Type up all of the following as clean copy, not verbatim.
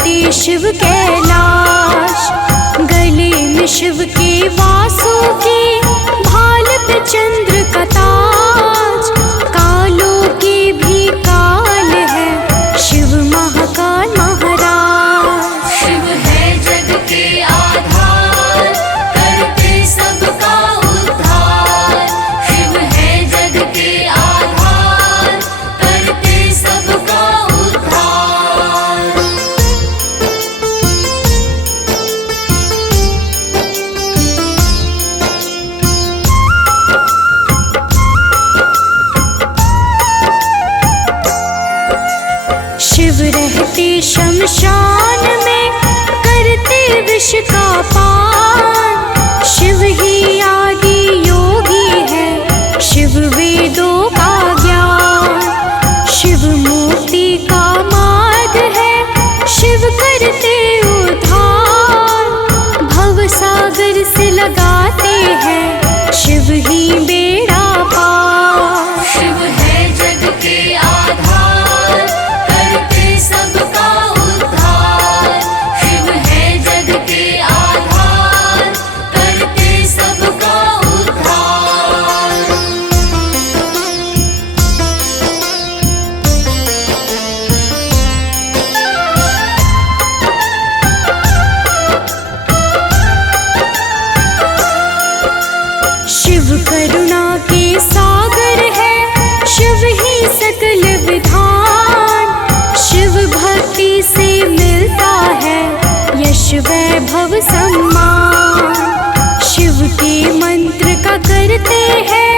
घूमते शिव कैलाश, गले में शिव के वासुकी, भाल पे चंद्र का ताज। कालों के भी काल है शिव महाकाल महाराज। शिव है जग के आधार, करते सबका उद्धार। शिव है जग के आधार, करते सबका उद्धार। शिव रहते शमशान में, करते विष का पान। शिव ही आदि योगी है, शिव वेदों का ज्ञान। शिव मुक्ति का मार्ग है, शिव करते उद्धार। भव सागर से लगाते हैं, शिव ही बेड़ा पार। शिव है जग के आधार, करते सबका उद्धार। शिव है जग के आधार, करते सबका उद्धार। शिव करुणा के सागर है, शिव ही सकल विधान। शिव भक्ति से मिलता है, यश वैभव सम्मान। शिव के मंत्र का करते हैं,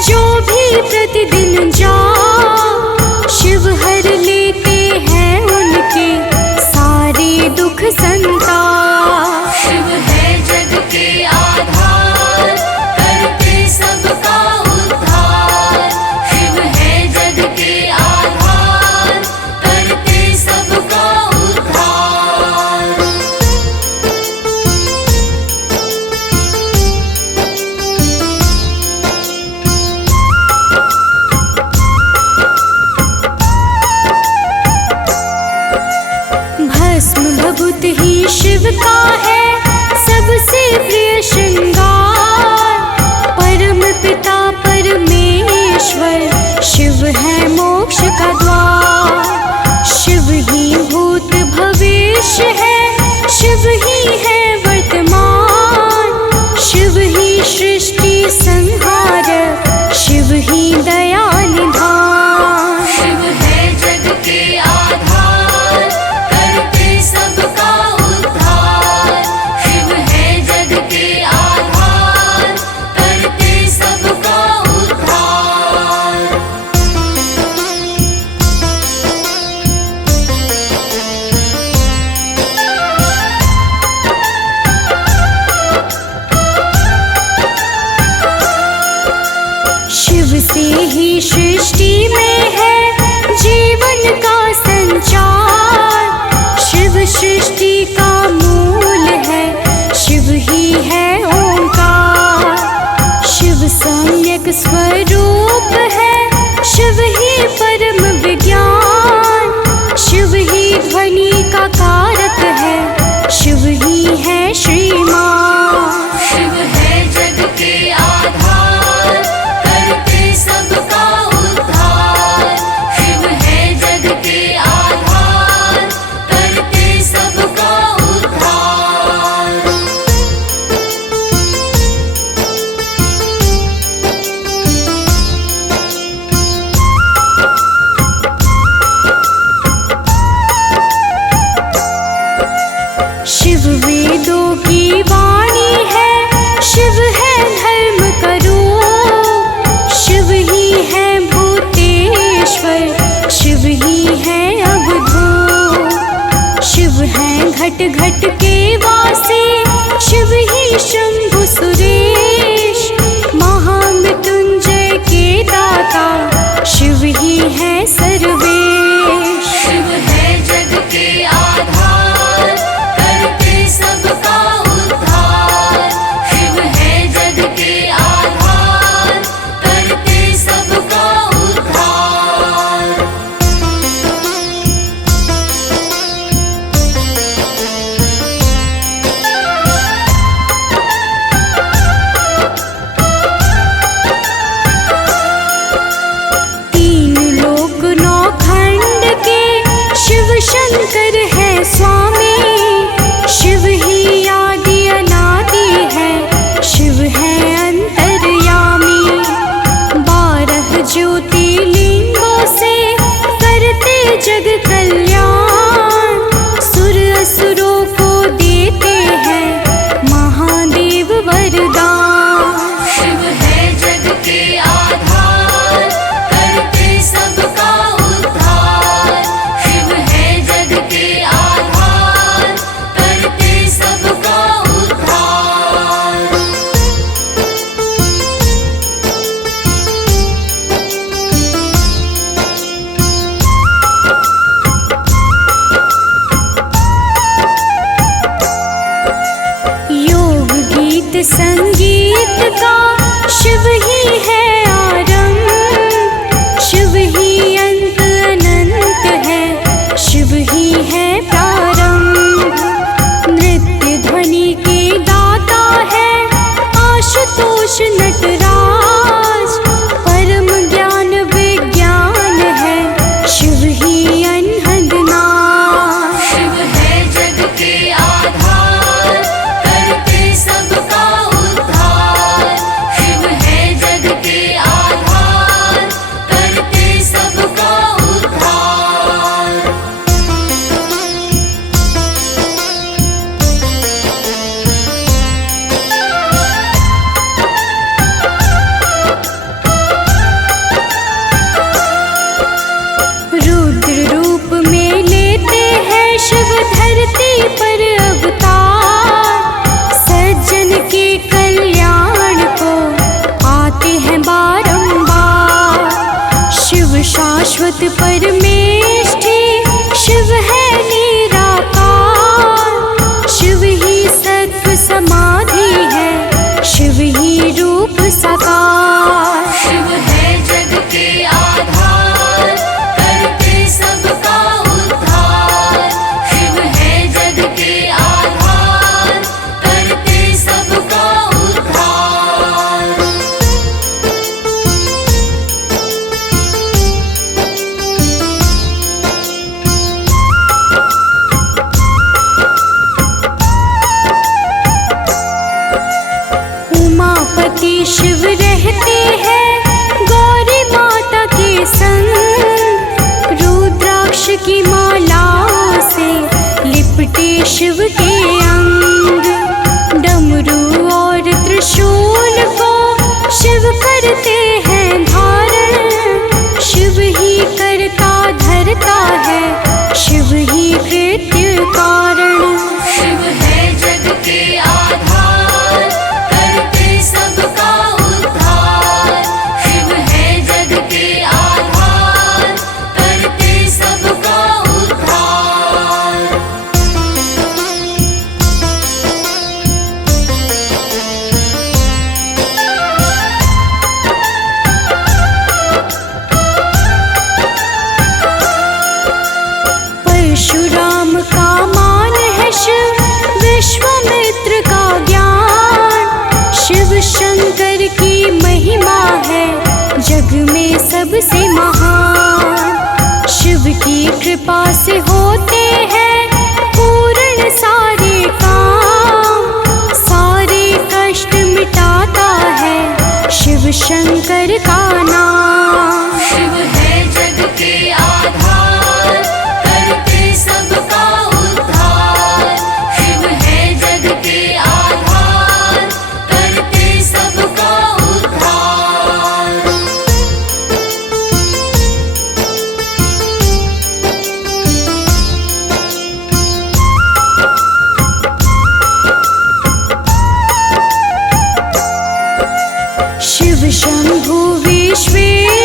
जो भी प्रतिदिन जाप। शिव हर लेते हैं उनके सारे दुख संताप। शिव है जग के आधार, करते सबका उद्धार। शिव है जग के आधार, करते सबका उद्धार। भस्म भभूत ही शिव का है, सबसे प्रिय श्रृंगार। परम पिता परमेश्वर, शिव है मोक्ष का द्वार। शिव ही भूत भविष्य है, शिव ही है वर्तमान। शिव ही सृष्टि संहार, शिव ही दया निधान। शिव है जग के आधार, करते सबका उद्धार। शिव है जग के आधार, करते सबका उद्धार। शिव से ही सृष्टि में है जीवन का संचार। शिव सृष्टि का मूल है, शिव ही है ओंकार। शिव सम्यक स्वरूप है, शिव ही परम विज्ञान। शिव ही ध्वनि का कारक है, शिव ही है श्रीमान। शिव है जग के आधार, करते सबका उद्धार। शिव है जग के आधार, करते सबका उद्धार। शिव वेदों की वाणी है, शिव है धर्म का रूप। शिव ही है भूतेश्वर, शिव ही है अवधूत। शिव है घट घट के वासी, शिव ही शंभु सुरेश। महामृत्युंजय के दाता, शिव ही है सर्वेश। शिव है जग के आधार, करते सबका उद्धार। शिव है जग के आधार, करते सबका उद्धार। शंकर है स्वामी, शिव ही आदि अनादि है, शिव है अंतर्यामी। 12 ज्योतिर्लिंगों से करते जग कल्याण, सुर असुरों को देते हैं महादेव वरदान। शिव है जग के आधार, करते सबका उद्धार। शिव है जग के आधार, करते सबका उद्धार। योग गीत संगीत का शिव ही है आरंभ, शिव ही अंत अनंत है, शिव ही है प्रारंभ। नृत्य ध्वनि के दाता है आशुतोष नटराज, परम ज्ञान विज्ञान है, शिव ही अनहद नाज। शिव है जग के आधार, करते सबका उद्धार। शिव है जग के आधार, करते सबका उद्धार। रुद्र रूप में लेते हैं शिव धरती पर अवतार, सज्जन के कल्याण को आते हैं बारंबार। शिव शाश्वत परमेष्ठी, शिव है निराकार, शिव ही सत्व समाधि है, शिव ही रूप साकार। शिव है जग के आधार, करते सबका उद्धार। शिव है जग के आधार, करते सबका उद्धार। उमापति शिव रहते हैं गौरी माता के संग, रुद्राक्ष की मालाओं से लिपटे शिव के अंग। डमरू और त्रिशूल को शिव करते हैं धारण, शिव ही करता धरता है, शिव ही कृत्य कारण। शिव है जग के आधार, करते सबका उद्धार। शिव है जग के आधार, करते सबका उद्धार। परशुराम का मान है शिव, विश्वामित्र का ज्ञान, शिव शंकर की महिमा है जग में सबसे महान। शिव की कृपा से होते हैं पूर्ण सारे काम, सारे कष्ट मिटाता है शिव शंकर का नाम। शिव है जग के आधार, करते सबका उद्धार। शिव है जग के आधार, करते सबका उद्धार। शिव शंभु विश्वेश्वर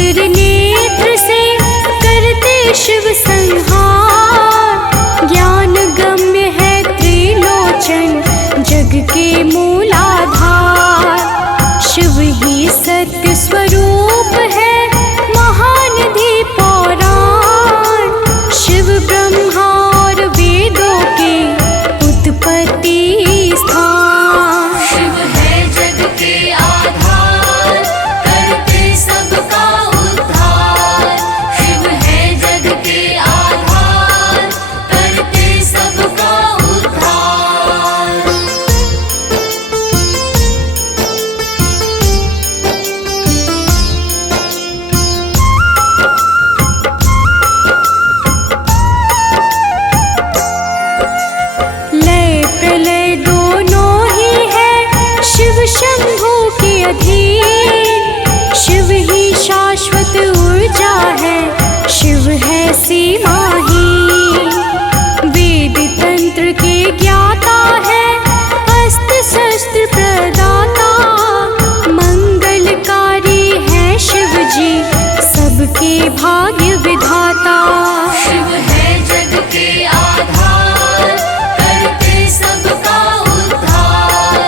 अस्त्र नेत्र से करते शिव संहार। ज्ञान गम्य है त्रिलोचन जग के मूलाधार। शिव ही सत्य स्वरूप है महानिधि पौराण। शिव ब्रह्मा और वेदों के उत्पत्ति स्थान। शिव है जग के आधार, करते सबका उद्धार। शिव है जग के आधार, करते सबका उद्धार। लय प्रलय दोनों ही है शिव शंभु के अधीन। शिव ही शाश्वत ऊर्जा है, शिव है सीमाहीन। वेद तंत्र के ज्ञाता है, अस्त्र शस्त्र प्रदाता। मंगलकारी है शिव जी, सबके भाग्य विधाता। शिव है जग के आधार, करते सबका उद्धार।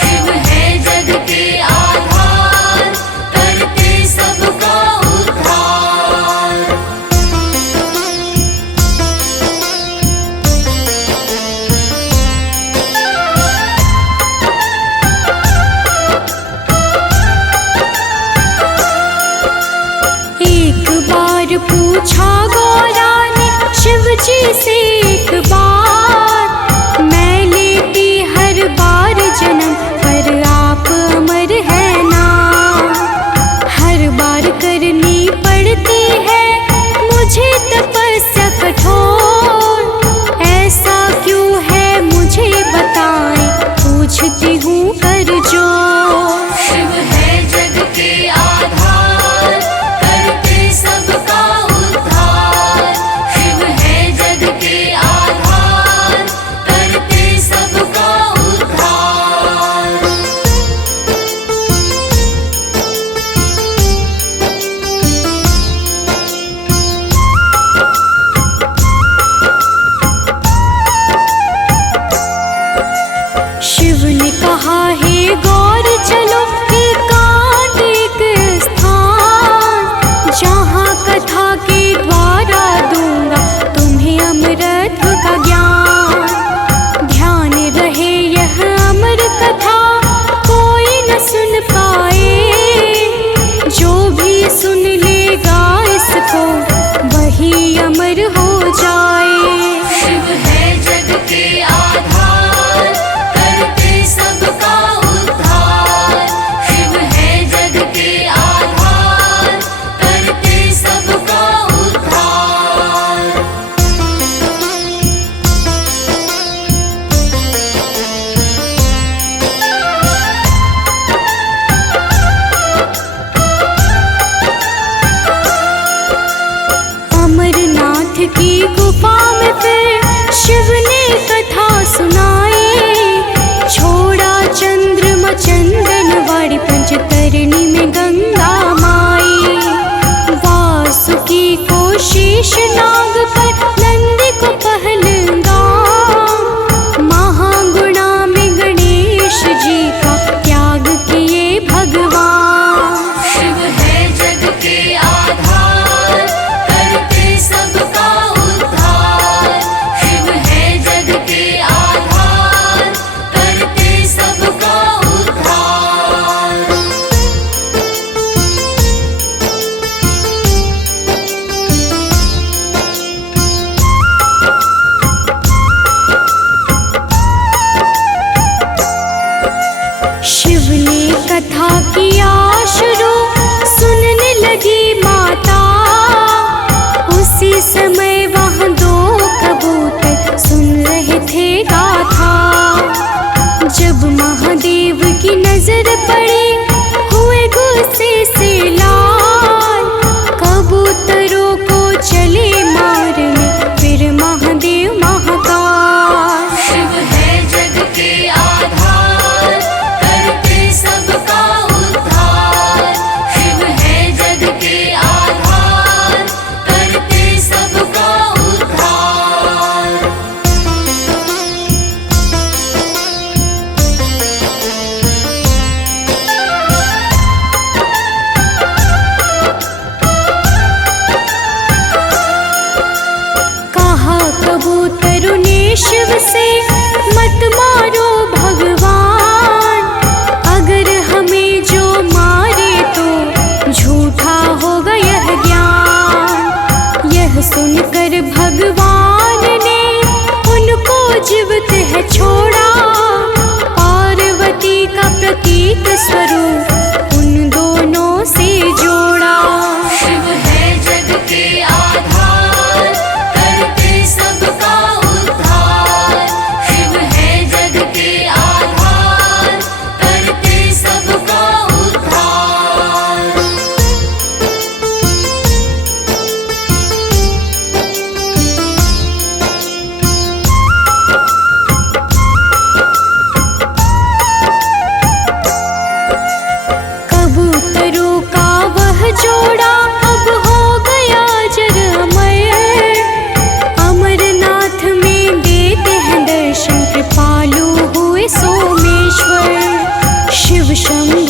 शिव है जग के आधार, करते सबका उद्धार।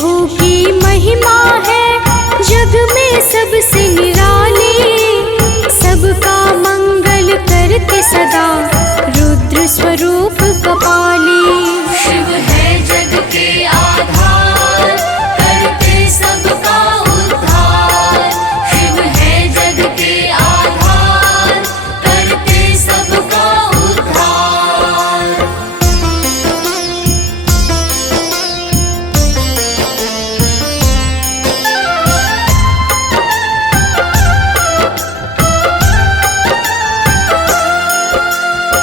शंभू की महिमा है जग में सबसे निराली, सबका मंगल करते सदा रुद्र स्वरूप कपाली। शिव है जग के आधार, करते सबका उद्धार। शिव है जग के आधार, करते सबका उद्धार।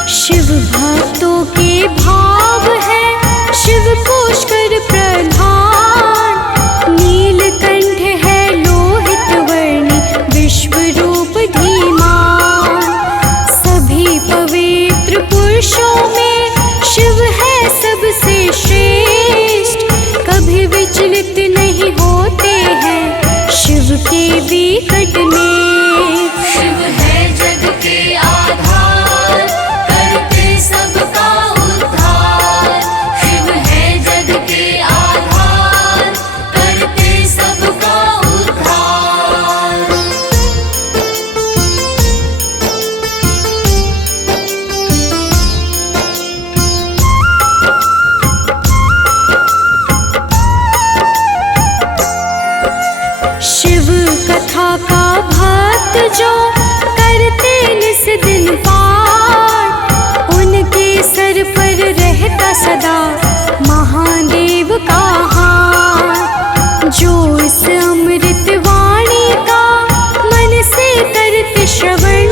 शिव भक्तों के भाव है शिव पुष्कर प्रधान, नीलकंठ है लोहित वर्णी विश्व रूप धीमान। सभी पवित्र पुरुषों में शिव है सबसे श्रेष्ठ, कभी विचलित नहीं होते हैं शिव के विकट में। शिव है जग के आधार, करते सबका उद्धार। शिव है जग के आधार, करते सबका उद्धार। शिव कथा का भक्त जो करते निस दिन पाठ, उनके सर पर रहता सदा महादेव का हाथ। जो इस अमृत वाणी का मन से करते श्रवण,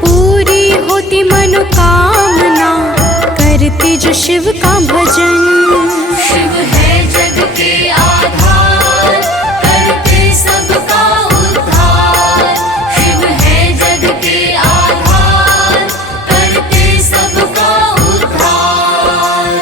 पूरी होती मनोकामना करते जो शिव का भजन। शिव है जग के आधार, करते सबका उद्धार। शिव है जग के आधार, करते सबका उद्धार।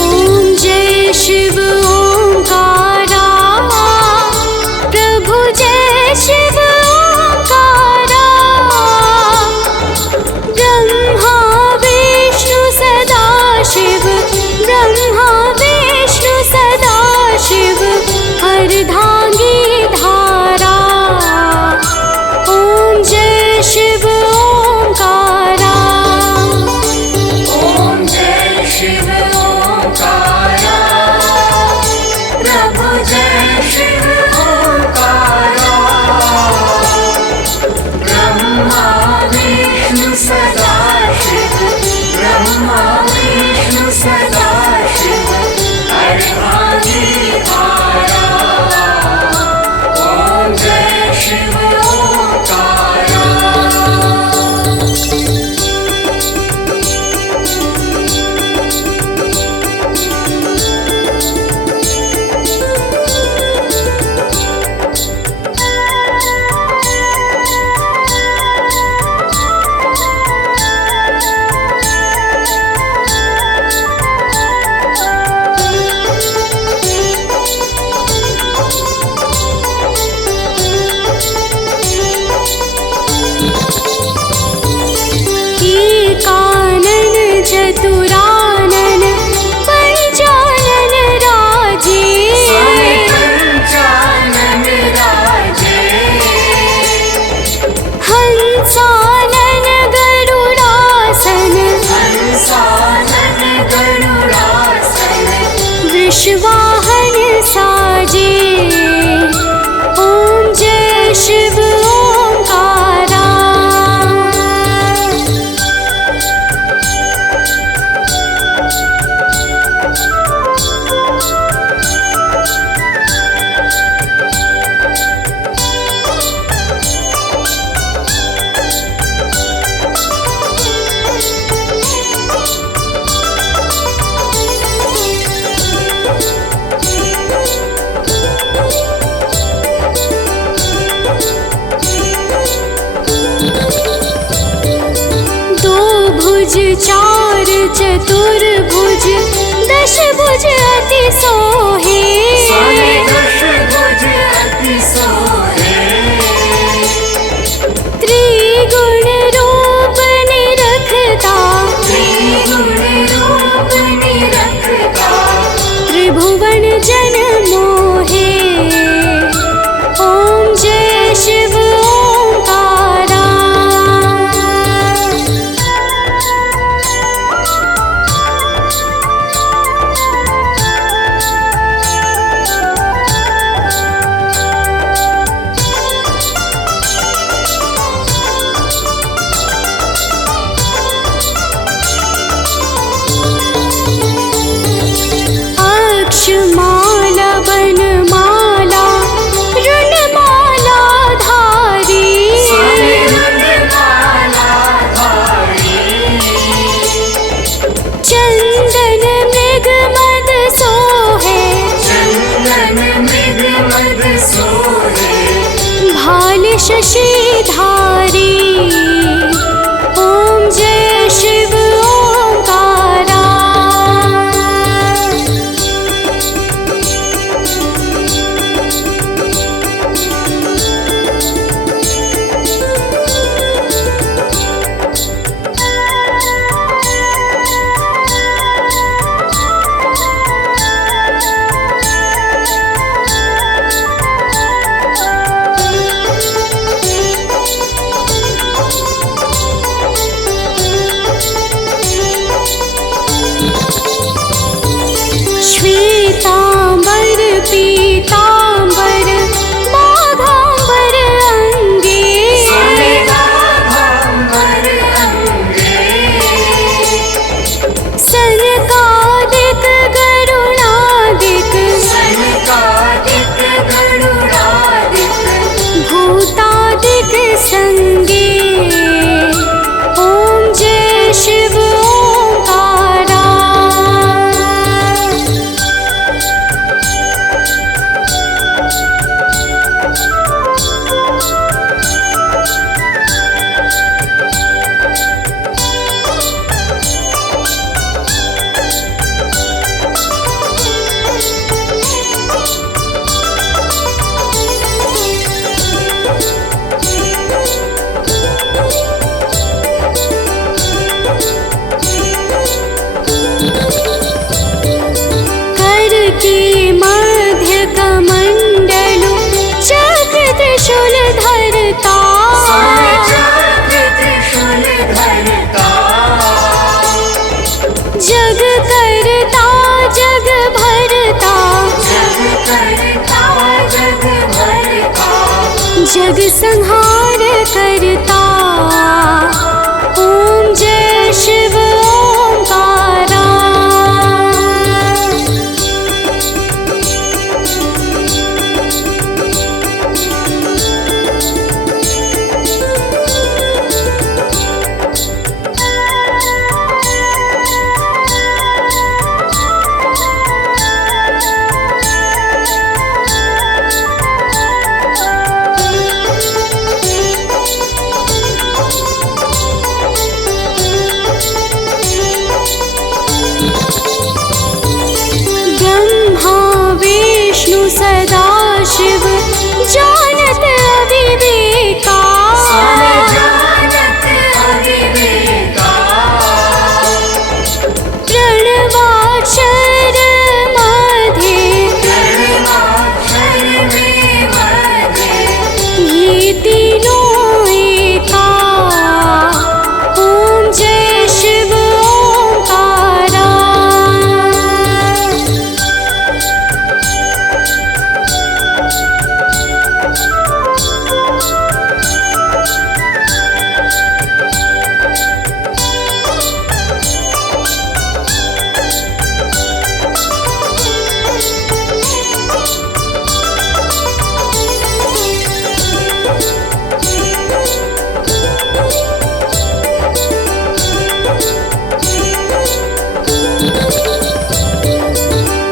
ओम जय शिव ओंकारा, प्रभु जय शिव ओंकारा। ब्रह्मा विष्णु सदा शिव, ब्रह्मा विष्णु सदा शिव अर्धांगी धारा। ओम जय शिव ओंकारा। ओम जय शिव ओंकारा, प्रभु जय शिव ओंकारा। ब्रह्मा विष्णु सदा शिव, ब्रह्मा विष्णु सदा शिव अर्धांगी धारा। ओम जय शिव ओंकारा। कानन चतुरानन पंचानन राजे, पंचानन राजे। हंसानन गरुडासन, हंसानन गरुडासन। वृषवाहन साजे। ओम जय शिव ओंकारा। चतुर्भुज दशभुज अति सोहे। स्वामी दशभुज अति सोहे। त्रिगुण रूप निरखता, त्रिगुण रूप निरखता, त्रिभुवन जन मोहे। ओम जय शिव ओंकारा। अक्षमाला बनमाला ऋणमाला धारी। स्वामी ऋणमाला धारी। चंदन मृग मद सोहे, चंदन मृग मद सोहे। भाल शशि धारी। ओम जय शिव ओंकारा। श्वेतांबर पीतांबर बाघांबर अंगे। बाघांबर अंगे। सनकादिक गरुणादिक, सनकादिक गरुडादिक, भूतादिक संगे। ओम जय शिव ओंकारा। कर के मध्य कमंडलु चक्र त्रिशूल धरता। स्वामी चक्र त्रिशूल धरता, जग करता जग भरता, जग करता जग भरता, जग संहार करता। ओम जय शिव ओंकारा। ब्रह्मा विष्णु सदा शिव जानत अविवेका। स्वामी जानत अविवेका, प्रणवाक्षर मध्य, प्रणवाक्षर में मध्य, ये तीनों एका। ओम जय शिव ओंकारा।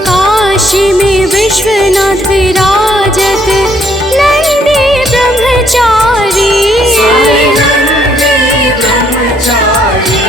काशी में विश्वनाथ विराजत नंदी ब्रह्मचारी। स्वामी नंदी ब्रह्मचारी,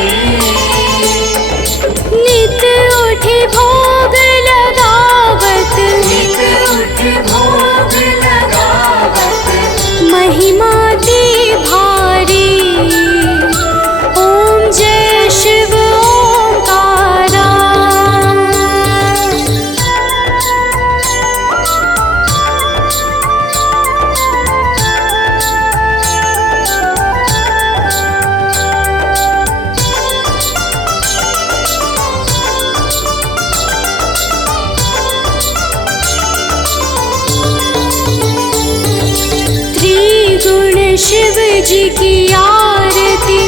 शिव जी की आरती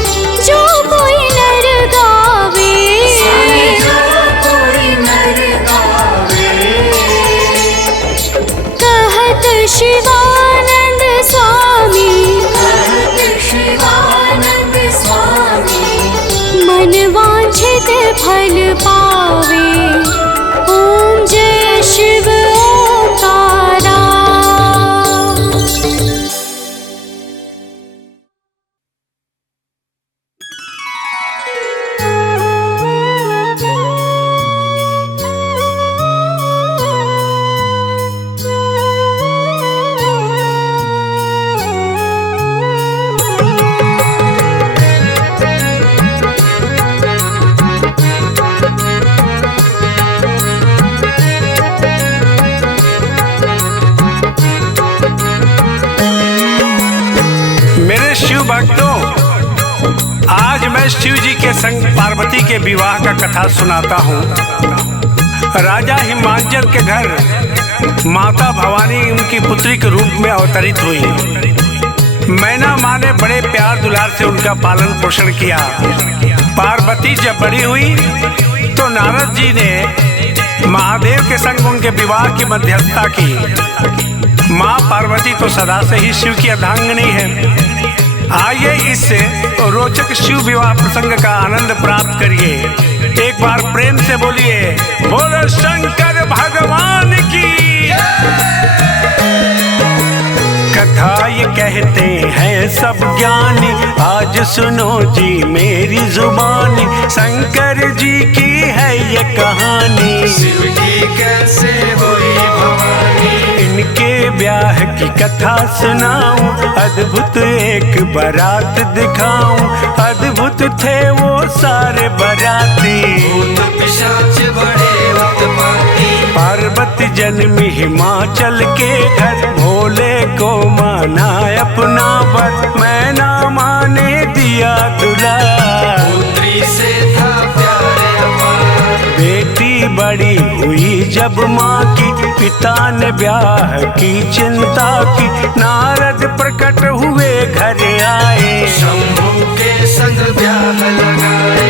जो कोई नर गावे, जो कोई नर गावे। कहत शिवानंद स्वामी, कहत शिवानंद स्वामी, मन वांछित फल पावे। ओम जय शिव ओंकारा। मेरे शिव भक्तों, आज मैं शिव जी के संग पार्वती के विवाह का कथा सुनाता हूँ। राजा हिमांचल के घर माता भवानी उनकी पुत्री के रूप में अवतरित हुई। मैना माँ ने बड़े प्यार दुलार से उनका पालन पोषण किया। पार्वती जब बड़ी हुई तो नारद जी ने महादेव के संग उनके विवाह की मध्यस्थता की। माँ पार्वती तो सदा से ही शिव की अर्धांगिनी है। आइए इस रोचक शिव विवाह प्रसंग का आनंद प्राप्त करिए। एक बार प्रेम से बोलिए, बोलो शंकर भगवान की। कथा ये कहते हैं सब ज्ञानी, आज सुनो जी मेरी जुबानी। शंकर जी की है ये कहानी, शिव जी कैसे हुई भवानी। इनके ब्याह की कथा सुनाऊं, अद्भुत एक बारात दिखाऊं। अद्भुत थे वो सारे बाराती, भूत पिशाच बड़े उत्पाती। पार्वती जन्मी हिमाचल के घर, भोले को माना अपना वर। मैना माँ ने दिया दुलार, पुत्री से था प्यार अपार। बेटी बड़ी हुई जब माँ की, पिता ने ब्याह की चिंता की। नारद प्रकट हुए घर आए, शंभू के संग ब्याह लगाए।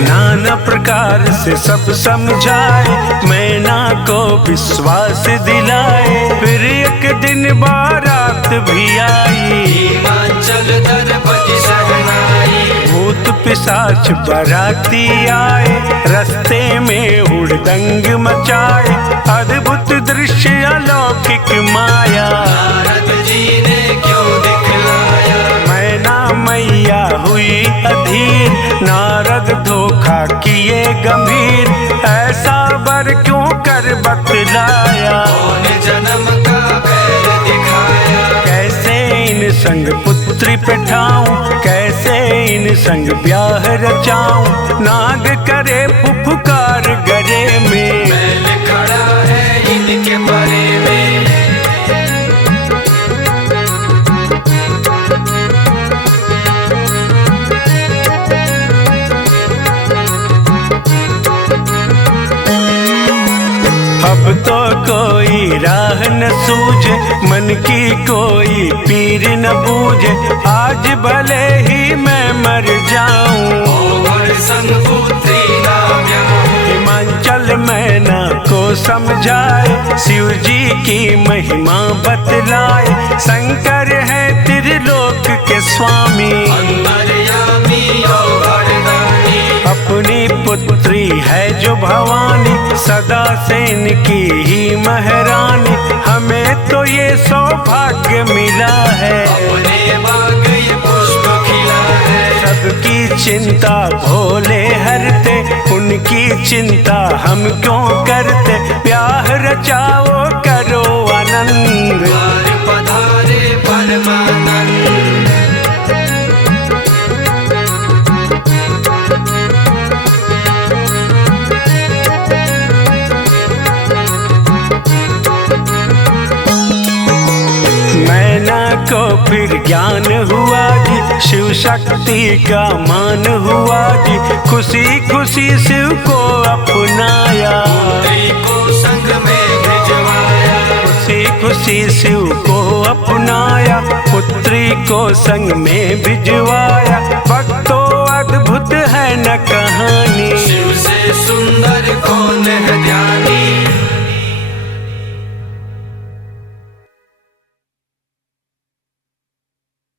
नाना प्रकार से सब समझाए, मैना को विश्वास दिलाए। फिर एक दिन बारात भी आई, हिमाचल दर बज सहनाई। भूत पिशाच बाराती आए, रस्ते में हुड़दंग मचाए। अद्भुत दृश्य अलौकिक माया, नारद जी ने क्यों दिखलाया। मैना मैया हुई अधीर, नारद धोखा किए गंभीर। ऐसा वर क्यों कर बतलाया, कौन जन्म का बैर दिखाया। कैसे इन संग पुत्री पेठाऊं, कैसे इन संग ब्याह रचाऊं। नाग करे फुफकार गरे में, बैल खड़ा है इनके परे में। अब तो कोई राह न सूझे, मन की कोई पीर न बूझे। आज भले ही मैं मर जाऊं, और संग पुत्री ना ब्याहूं। हिमाचल मैना को समझाए, शिव जी की महिमा बतलाए। शंकर है त्रिलोक के स्वामी, अंतर्यामी और वरदानी। अपनी पुत्री है जो भवानी, सदा से इनकी ही महारानी। हमें तो ये सौभाग्य मिला है, अपने बाग ये पुष्प खिला है। सबकी चिंता भोले हरते, उनकी चिंता हम क्यों करते। ब्याह रचाओ करो आनंद, द्वार पधारे परमानंद। को फिर ज्ञान हुआ जी, शिव शक्ति का मान हुआ जी। खुशी खुशी शिव को अपनाया, पुत्री को संग में भिजवाया, खुशी खुशी शिव को अपनाया, पुत्री को संग में भिजवाया। भक्तों